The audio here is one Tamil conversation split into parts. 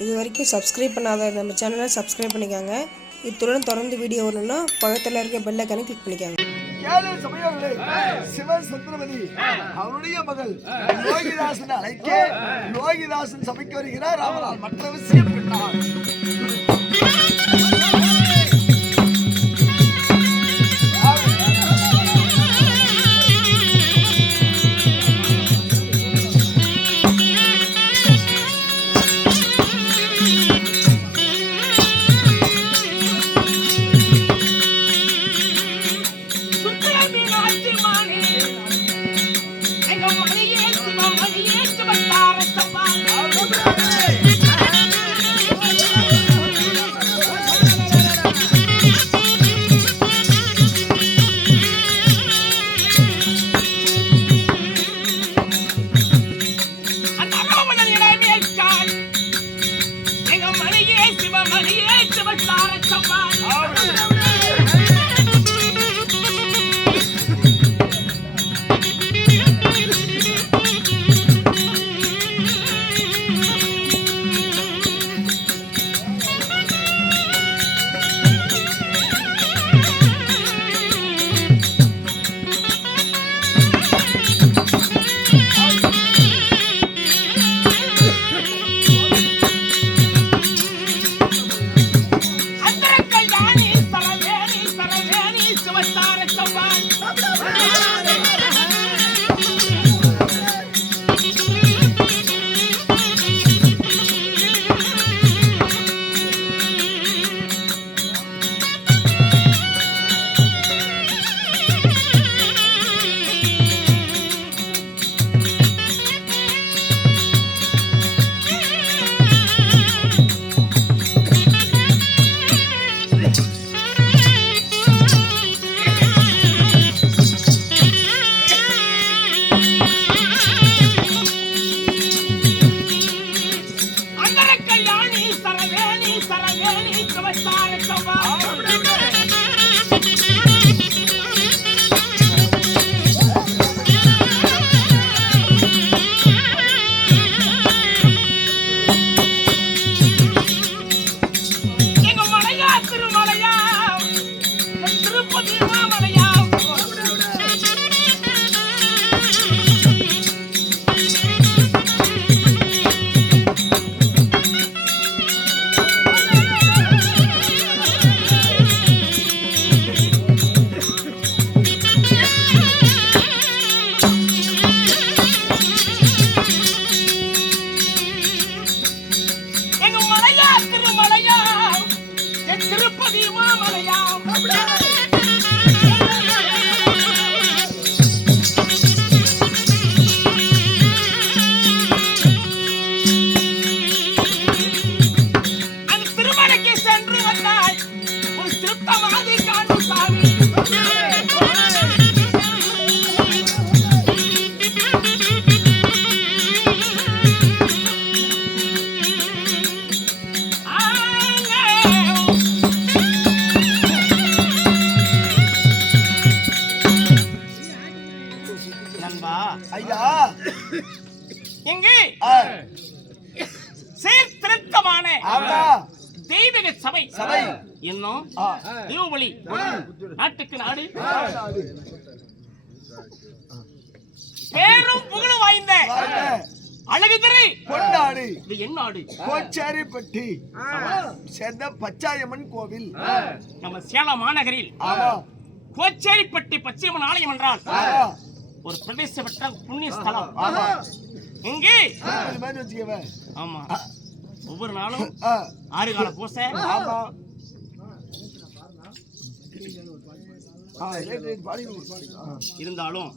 இது வரைக்கும் சப்ஸ்கிரைப் பண்ணாத நம்ம சேனலை சப்ஸ்கிரைப் பண்ணிக்கோங்க. இத்துடன் தொடர்ந்து வீடியோ வரணும்னா பக்கத்தில் இருக்க பெல் ஐகானை கிளிக் பண்ணிக்கோங்க. சிவசந்திரபதி அவருடைய மகள் லோகிதாசன் அழைக்க லோகிதாசன் சபைக்கு வருகிறார். அவரால் மற்ற விஷயம் பின்னார் நாட்டுக்கு நாடு பேரும் புகழும் வாய்ந்த அழகுதிரை கொண்டாடு. இது என் நாடு கோச்சாரிப்பட்டி சேர்ந்த பச்சாயம்மன் கோவில். நம்ம சேலம் மாநகரில் கோச்சேரிப்பட்டி பச்சையம்மன் ஆலயம் என்றால் ஒரு பிரதேச பெற்ற புண்ணிய ஸ்தலம். இங்கே ஆமா ஒவ்வொரு நாளும் 6 கால பூசை இருந்தாலும்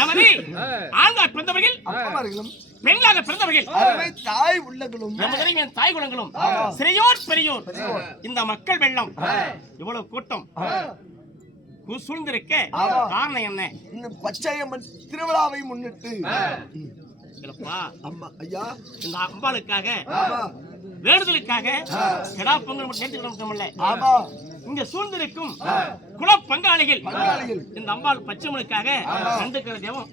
நமது ஆண்கள் பிறந்தவர்கள் பெண்களாக பிறந்தவர்கள் தாய் உள்ளங்களும் தாய் குலங்களும் சிறையோர் பெரியோர் இந்த மக்கள் வெள்ளம் இவ்வளவு கூட்டம் சூழ்ந்திருக்க காரணம் என்ன? இந்த பச்சையம்மன் திருவிழாவை முன்னிட்டு இந்த அம்பாளுக்காக வேண்டுதலுக்காக கடா பொங்கல் சேர்த்துக்கிட்டோம்ல. இங்க சூழ்ந்திருக்கும் குல பங்காளிகள் இந்த அம்பாள் பச்சையம்மனுக்காக சந்திக்கிற தேவம்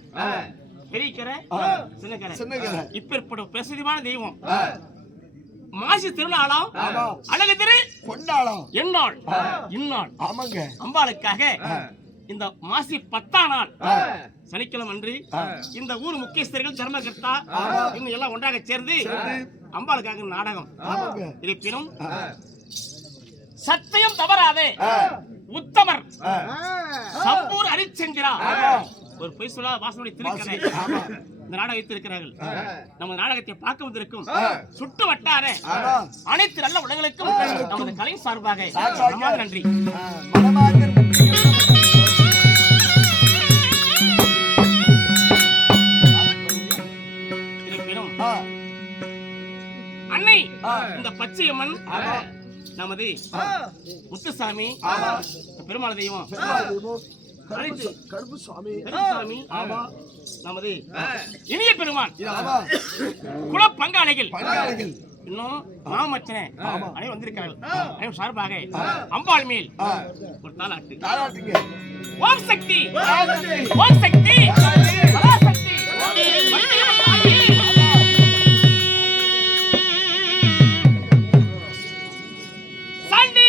பெரிய கரை சின்ன கரை சின்னகரை. இப்பேற்பட்ட பிரசித்தமான தெய்வம் மாசி திருநாளாம் ஆமா. அழகு திரு பொன்னாளம். எந்நாள் இந்நாள் ஆமாங்க. அம்பாளுக்காக இந்த மாசி 10ஆம் நாள் சனிக்கிழமை அன்று இந்த ஊர் முக்கியஸ்தர்கள் தர்மகர்த்தா இன்னும் எல்லாம் ஒன்றாக சேர்ந்து அம்பாளுக்காக நாடகம். ஆமாங்க. இருப்பினும் சத்தியம் தவறாதே உத்தமர் சம்பூர் ஹரிச்சந்திரா ஒரு பொய் சொல்ல வாசனுடைய திருக்கதை இந்த நாடகம் வைத்திருக்கிறார்கள். நம்ம நாடகத்தை பார்க்க வந்திருக்கும் சுட்டு வட்டார அனைத்து நல்ல உலகளுக்கும் நமது கலை சார்பாக நன்றி. இருப்பினும் அன்னை இந்த பச்சையம்மன் நமது முத்துசாமி பெருமாள் தெய்வம் கருப்புசாமி நமது இனிய பெருமான் குல பங்காளிகள் இன்னும் மாமச்சனை அனைவரும் வந்திருக்கிறார்கள். அனைவரும் சார்பாக அம்பாள் மேல் ஒரு தாலாட்டு. ஓம் சக்தி ஓம் சக்தி பராசக்தி சண்டி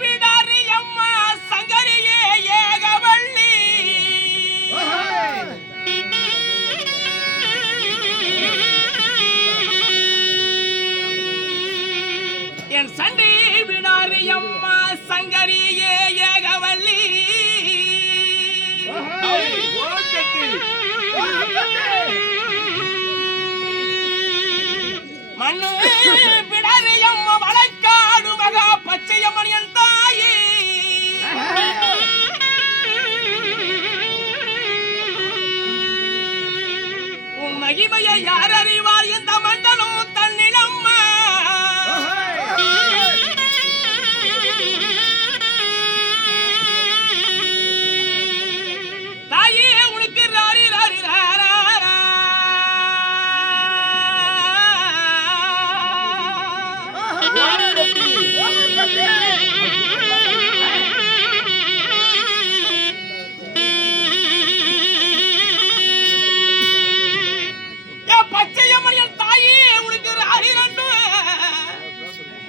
பிடாரி அம்மா சங்கரியே ஏகவள்ளி என் சண்டி பிடாரி அம்மா சங்கரியே ஏகவள்ளி மண்ணு பிடாரி அம்மா வழக்காடு மகா பச்சையம்மன் என் தாயே உன் மகிமையை யார் அறிவார் இந்த மண்டலம் தன்னிலம்மா தாயே உனக்கு ராரி ராரி ராரா பச்சையம்மன் என் தாயே உனக்கு ராரிரண்டு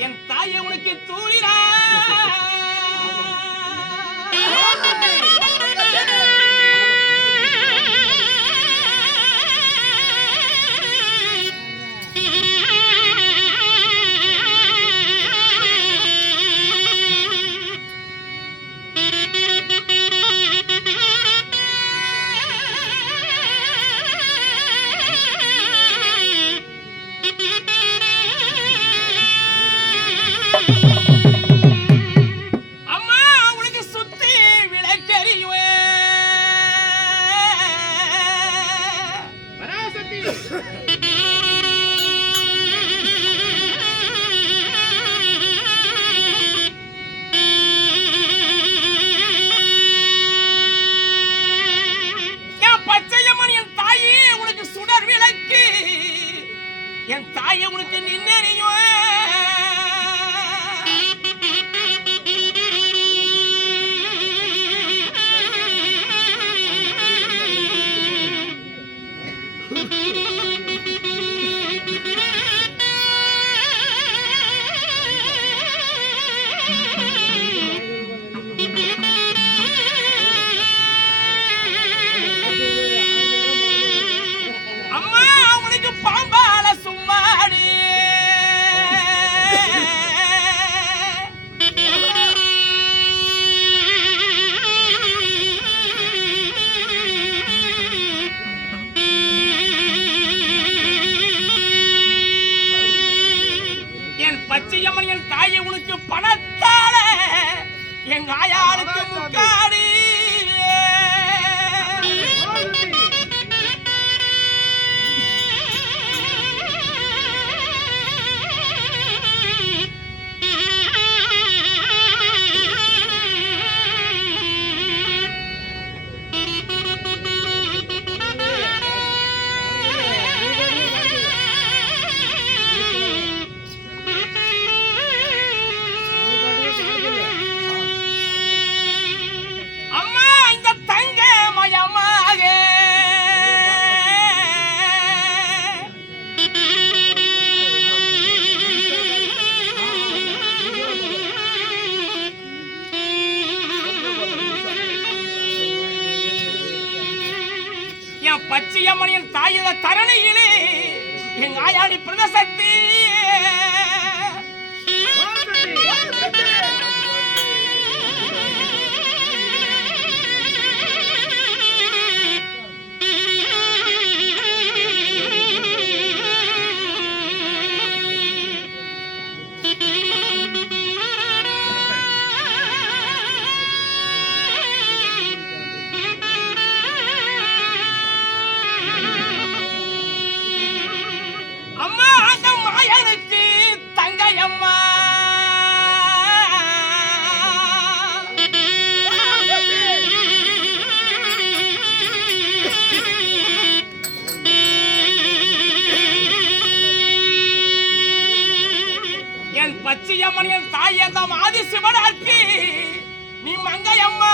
என் தாயே உனக்கு தூரிரா அம்மா உனக்கு சுத்தி விளக்கறிவே பராசக்தி என் பச்சையம்மன் என் தாயே உனக்கு சுடர் விளக்கு என் தாயே உனக்கு நின்னறியும் அம்மா உனக்கு பாம்பால சும்மாடி என் பச்சையம்மன் என் தாயை உனக்கு பணத்தால எங்க ஆயாளுக்கு முக்காடி இந்த தரணியிலே எங்க ஆயாடி பிரதசக்தி அம்மா அந்த மாயனுக்கு தங்கையம்மா என் பச்சையம்மன் என் தாய் அந்த ஆதி சிவனார்க்கு நீ மங்கையம்மா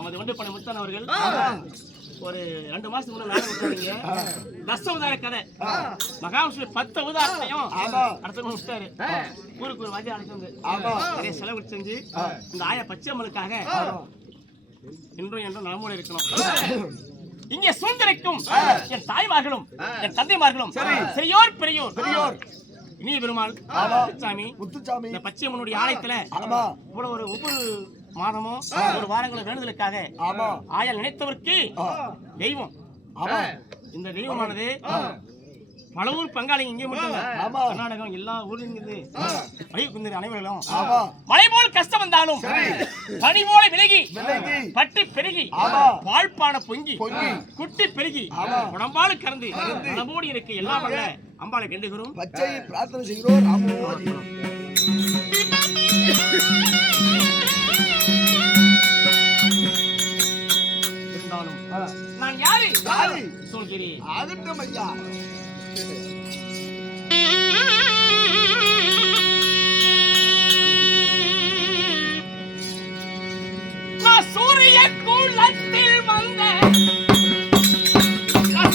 நமது ஒன்றுபடை முத்தன் அவர்கள் ஒரு 2 மாசத்துக்கு முன்னாடி நாடகம் விட்டாருங்க. தசவதார கதை மகாவிஷ்ணு 10 அவதாரத்தையும் அடுத்த விட்டாரு. ஊருக்கு ஒரு வாத்தியம் அழைச்சு வந்து நிறைய செலவு செஞ்சு இந்த ஆயா பச்சையம்மனுக்காக இன்றும் என்றும் நலமோடு இருக்கணும். இங்கே சூழ்ந்திருக்கும் என் தாய்மார்களும் என் தந்தைமார்களும் பெரியோர் பெரியோர் இனிய பெருமாள் முத்துசாமி இந்த பச்சையம்மனுடைய ஆலயத்துல ஒவ்வொரு மாதமும் ஒரு வாரங்கள வேண்டுதலுக்காக ஆயால் நினைத்தவருக்கு தெய்வம். இந்த தெய்வமானது பல ஊர் பங்காளிங்க இங்கே மட்டும் கர்நாடகம் எல்லா ஊர்லயும் இருந்து வைகுந்தர் அனைவர்களும் மழை போல் கஷ்டம் வந்தாலும் பனி போல விலகி பட்டி பெருகி வாழ்ப்பான பொங்கி குட்டி பெருகி உடம்பாடு கறந்து உடம்போடு இருக்கு எல்லாம் வல்ல அம்பாளை வேண்டுகிறோம். பச்சை பிரார்த்தனை செய்கிறோம். ராமோஜி நான் யாரு சொல்கிறேன். ஆகட்டும் ஐயா. சூரிய குலத்தில் வந்த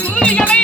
சூரியனை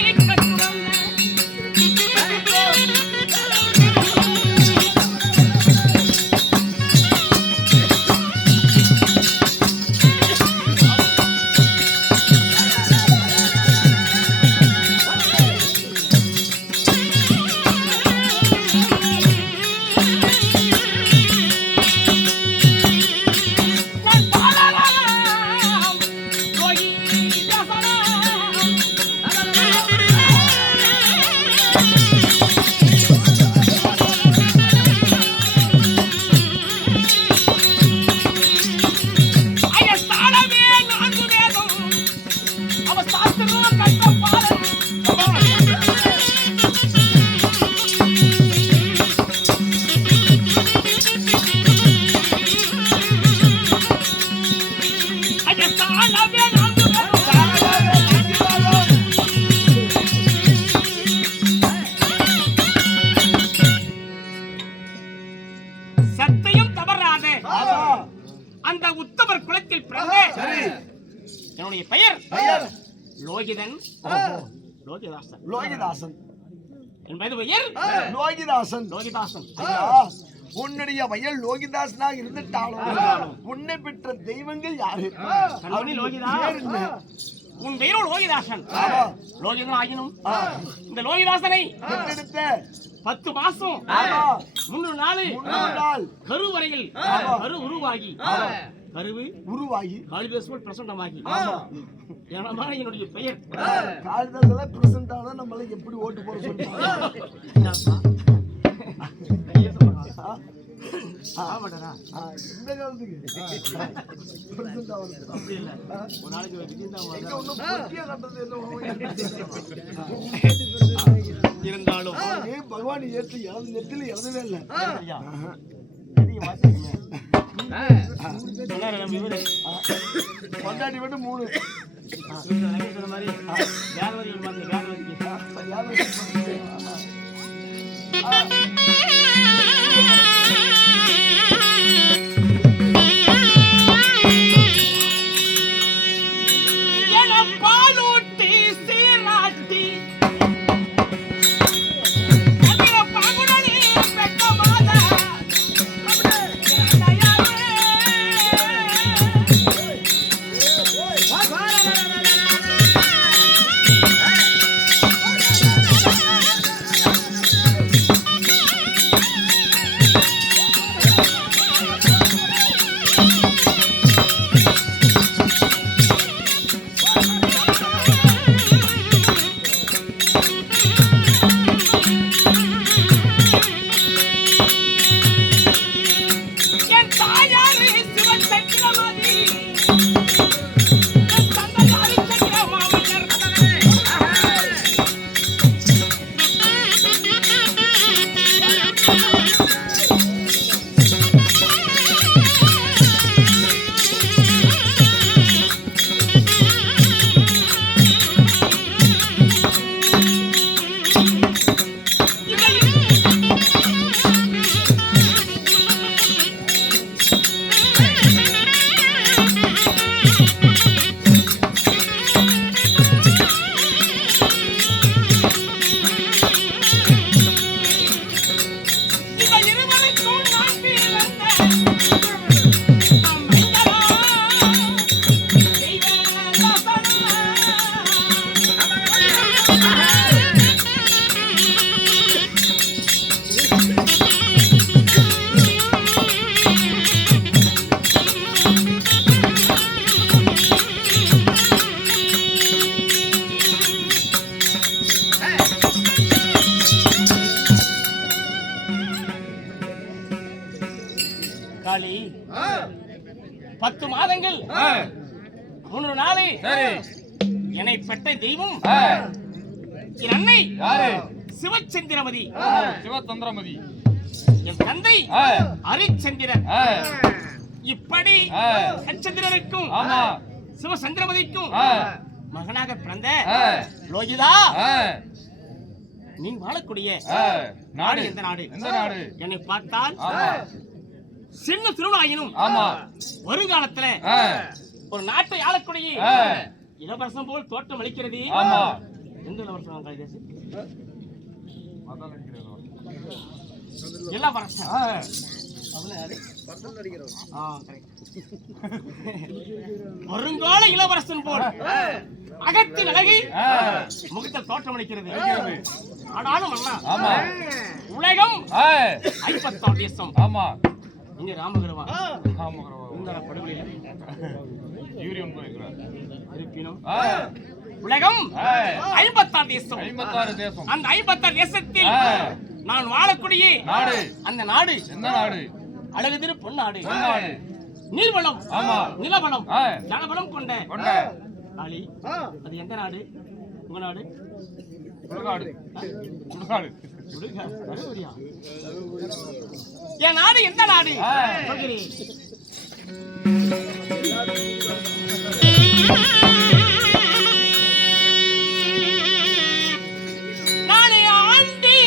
சத்தையும் தவறாத அந்த உத்தமர் குலத்தில் பிறந்த என்னுடைய பெயர் லோகிதன் லோகிதாசன் என்பது பெயர் லோகிதாசன். உன்னுடைய வயல் லோகிதாசனாக இருந்துட்டாலும் உன்னை பெற்ற தெய்வங்கள் யாரு? உன் பெயரும் லோகிதாசன். லோகிதன் ஆகினும் இந்த லோகிதாசனை 10 மாசம் 3 நாள் கருவறையில் கரு உருவாகி காளிதாசன் பிரசண்டமாகி ஏனமான என்னுடைய பெயர் காளிதாசன் பிரசண்ட் ஆனா நம்மள எப்படி ஓட்டு போட சொல்றாங்க? இந்த காலத்துக்கு அப்படி இல்ல. ஒரு நாளைக்கு இருந்தாலும் பகவான் ஏற்று நெத்தில இறந்தவே இல்லை. கொண்டாடி விட்டு 3 ஆ காளி 10 மாதங்கள் 3 நாளை என்னை பெற்ற தெய்வம் என் அன்னை சிவச்சந்திரமதி. சிவச்சந்திரமதி என் தந்தை ஹரிச்சந்திரன். இப்படி சந்திரனுக்கும் சிவசந்திரமதிக்கும் மகனாக பிறந்த லோகிதா, நீ வாழக்கூடிய நாடு எந்த நாடு? என்னை பார்த்தால் சின்ன திருவிழாயினும் வருங்காலத்துல ஒரு நாட்டை ஆளக்கூடிய இளவரசன் போல் தோற்றம் அளிக்கிறது. எந்த இளவரசன்? இளவரசன். வருங்கால இளவரசன் போல் அகத்தின் அழகி முகத்தில் தோற்றம் அளிக்கிறது. ஆனாலும் அண்ணா, உலகம் 56 தேசம். இங்க ராமகிரவா படுகொலையில் இருப்பினும் உலகம் 56 தேசம். அந்த 56 தேசத்தில் நான் வாழக்கூடிய அந்த நாடு அழகு திரு பொன்னாடு. நீர்வளம், நிலவளம், ஜனவளம் கொண்ட காளி. அது எந்த நாடு? உங்க நாடு? என் நாடு எந்த நாடு? நானே ஆண்டி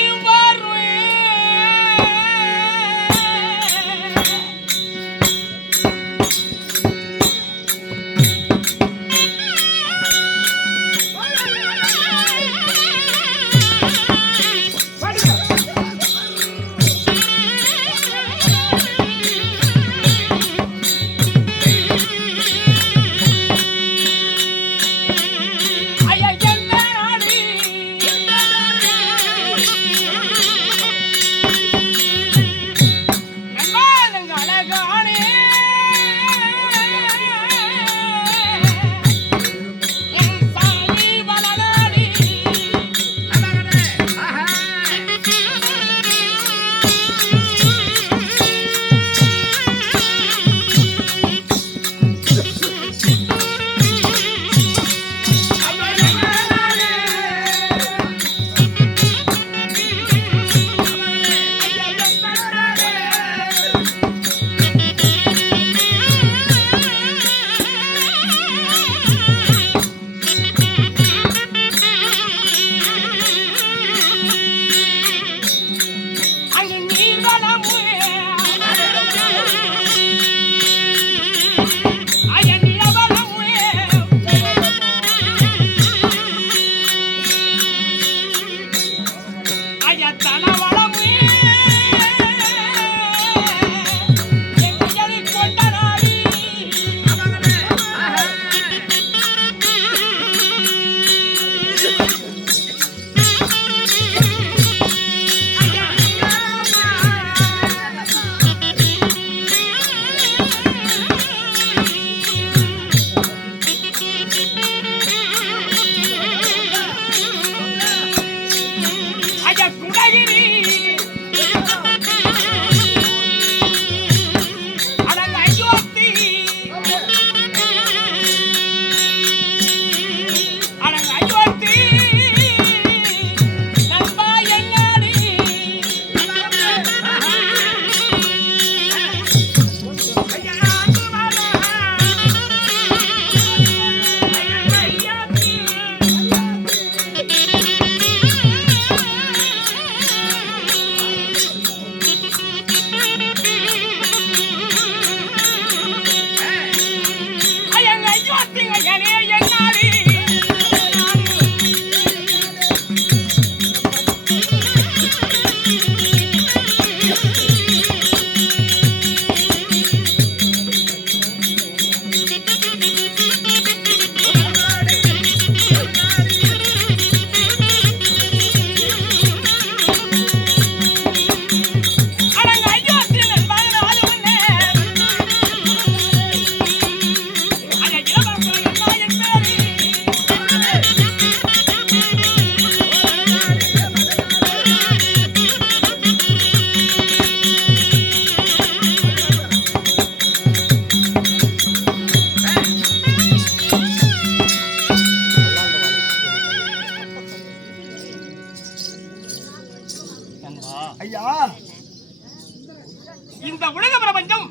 இந்த உலக பிரபஞ்சம்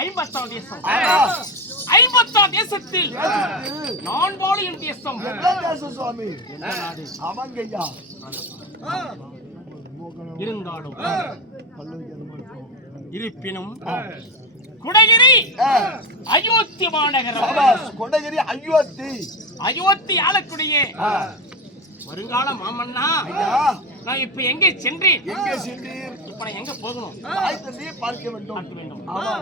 50ஆம் தேசம். 50ஆம் தேசத்தில் நான் வாழும் தேசம் என்ன தேசம் சுவாமி? எந்த நாடு? அவங்கய்யா இருந்தாலும் இருப்பினும் குடகிரி அயோத்தி மாநகரம். கொண்டகிரி அயோத்தி. அயோத்தி ஆளக்கூடிய வருங்கால மாமன்னா, நான் இப்ப எங்கே சென்றேன்? எங்கே சென்றீர்? இப்ப நான் எங்க போகணும்? தாய் தந்தையை பார்க்க வேண்டும். பார்க்க வேண்டும். ஆமா.